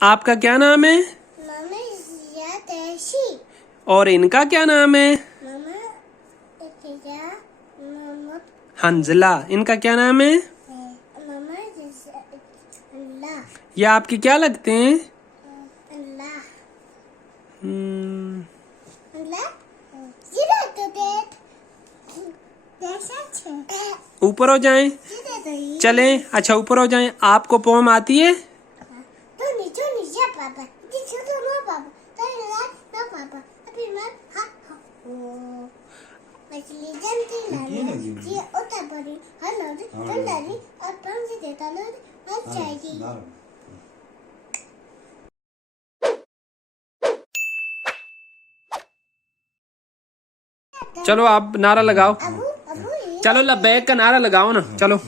आपका क्या नाम है? और इनका क्या नाम है? हंजला। इनका क्या नाम है? ये आपके क्या लगते हैं? ऊपर हो जाएं। चलें। अच्छा ऊपर हो जाएं। आपको पोम आती है? चलो आप नारा लगाओ। चलो लब्बैक का नारा लगाओ ना। चलो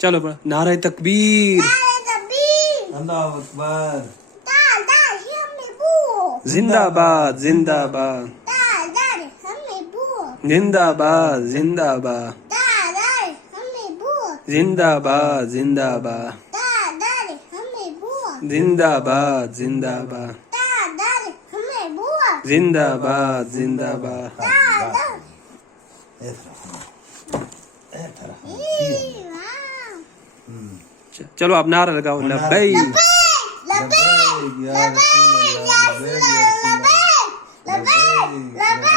चलो नारा तकबीर। अल्लाह अकबर। जिंदाबाद जिंदाबाद जिंदाबाद जिंदाबाद जिंदाबाद जिंदाबाद जिंदाबाद जिंदाबाद जिंदाबाद जिंदाबाद। चलो आप नारा लगाओ। लब्बैक लब्बैक या रसूल अल्लाह, लब्बैक या रसूल अल्लाह, लब्बैक।